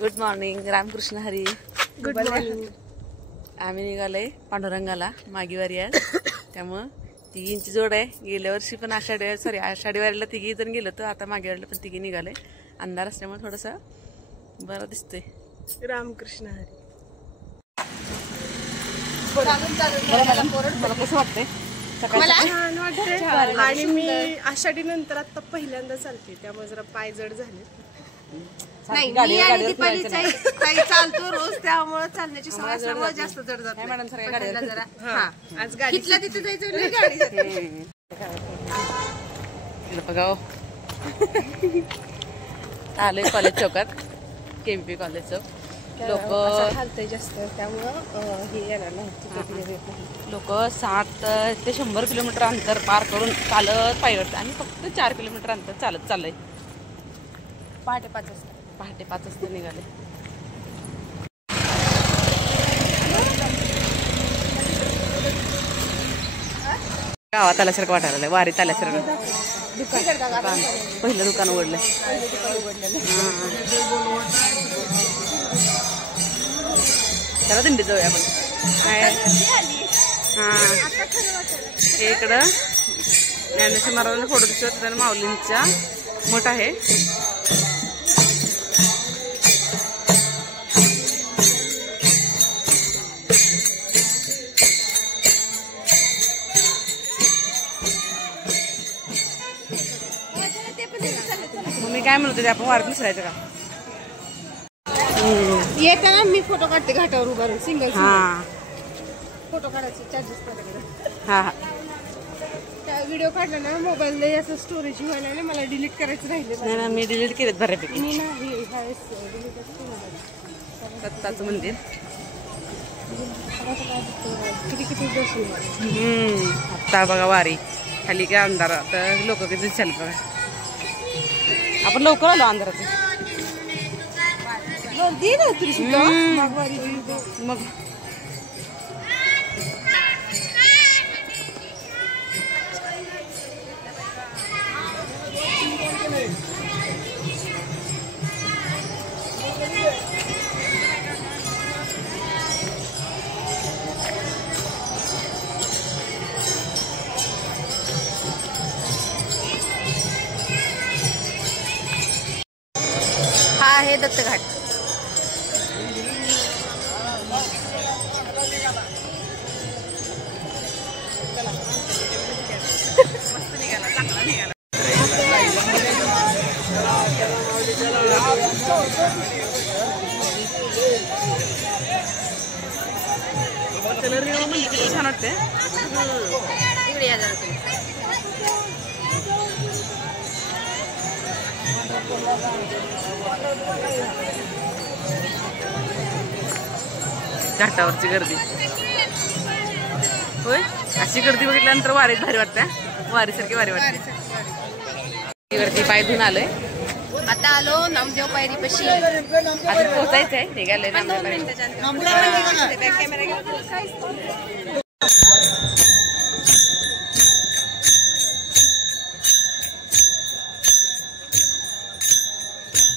Good morning. Ramkrishna Hari. Good morning. आम्ही निघालोय पांडुरंगाला मागीवारी आज. त्यामुळं तिघींची जोड आहे. गेल्या वर्षी पण आषाढी वारीला तिघी जण गेलो तर आता मागीवारीला पण तिघी निघाले. अंधार असल्यामुळे थोडस बरं दिसतंय. रामकृष्ण हरी. मला कसं वाटतंय? मला छान वाटतंय आणि मी आषाढी नंतर आता पहिल्यांदा चालते त्यामुळे जरा पाय जड झाले. नाही मी आणि दीपाली काही चालतो रोज त्यामुळे चालण्याची सवय असल्यामुळे जास्त जड जात नाही. मॅडम सगळ्या गाडीवर हा आज गाडी तिथल्या तिथे जायचं नाही गाडी. बघा आलोय कॉलेज चौकात. केबीपी कॉलेज चौक. लोक हालतंय जास्त त्यामुळं हे येणार नाही. लोक 60 ते 100 किलोमीटर अंतर पार करून चालत पायी आणि फक्त 4 किलोमीटर अंतर चालत चाललंय. पहाटे 5 वाजता. पहाटे 5 वाजता निघाले. गावात आल्यासारखं वाटायला वारीत आल्यासारखं. पहिलं दुकान उघडलंय. त्याला दिंडी जाऊया आपण. इकडं ज्ञानेश्वर महाराजांचा फोटो दिसतो. माऊलींचा मोठा आहे. मी काय म्हणतो ते आपण वारीत मिसळायचं का? येताना मी फोटो काढते घाटावर उभा राहून सिंगल. फोटो काढायचे चार्जेस. हा व्हिडिओ काढला ना मोबाईल असं स्टोरेज व्हायला ना मला डिलीट करायचं राहिले. नाही ना मी डिलीट केलेत बऱ्यापैकी. मी नाही दत्ताचं मंदिर. किती दर्शन. आता बघा वारी खाली काय अंधार. आता लोक किती चालत बघा. आपण लवकर आलो अंधारात. मग हा आहे दत्तघाट. छान वाटते. इकडे या जरा. घाटावरची गर्दी होय. अशी गर्दी बघितल्यानंतर वारीत भारी वाटते. वारीसारखी वारी वाटते. गर्दी पाय धुवून आलोय. आता आलो नामदेव पायरी पशी. आता पोहोचायचंय. निघालंय नामदेव पायरी.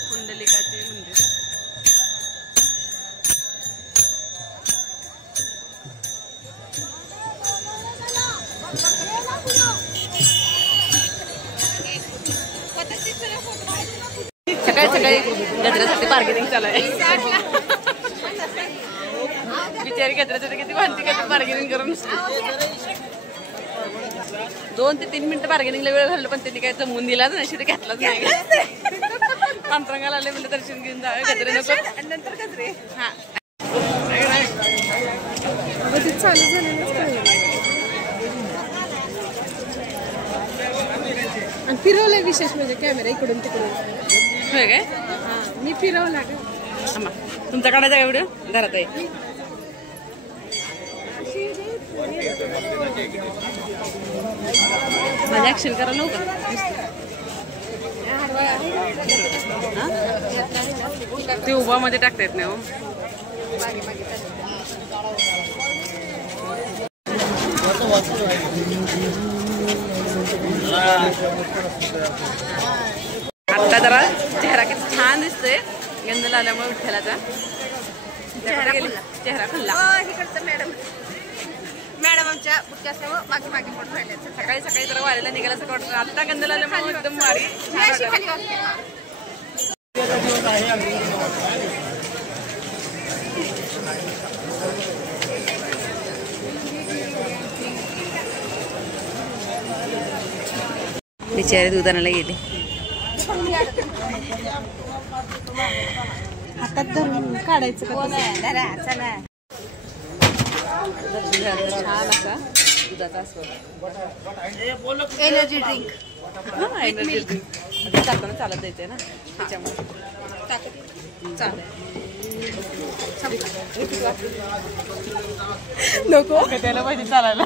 पुंडलिकाचे मंदिर. सकाळी सकाळी गजऱ्यासाठी बार्गेनिंग चालू आहे. बिचारी गजऱ्यासाठी किती भांडती किती बार्गेनिंग करून. 2 ते 3 मिनिटं बार्गेनिंगला वेळ घालवलं पण त्यांनी काय जमवून दिलाच नाही. शिरी घेतलाच नाही. पांडुरंगाला आले म्हणजे दर्शन घेऊन जावे. गजरे नको नंतर गजरे. हा चालू झालं. आणि फिरवलंय विशेष म्हणजे कॅमेरा इकडून तिकडून. होय काय? मी फिरवला का. तुमचा काढायचा का व्हिडिओ? घरात आहे. माझी ऍक्शन करा लवकर. ते उभा मध्ये टाकता येत नाही. हो आता जरा चेहरा किती छान दिसतोय. गंध लावल्यामुळे विठ्ठलाचा चेहरा खुल्ला. इकडचं मॅडम आमच्या बुटक्या असल्यामुळे मागे मागे पडून राहिले. सकाळी सकाळी तर वारीला निघायला असं वाटतं. आता गंध लावल्यामुळे एकदम वारी छान वाटतं. खाली वाटते. बिचारे दूध आणायला गेले. हातात धरून काढायचं का छान असा दुधाचा आस्वाद. Energy drink. हा एनर्जी ड्रिंक चालताना चालत जायचंय ना त्याच्यामुळे नको त्याला पाहिजे चालायला.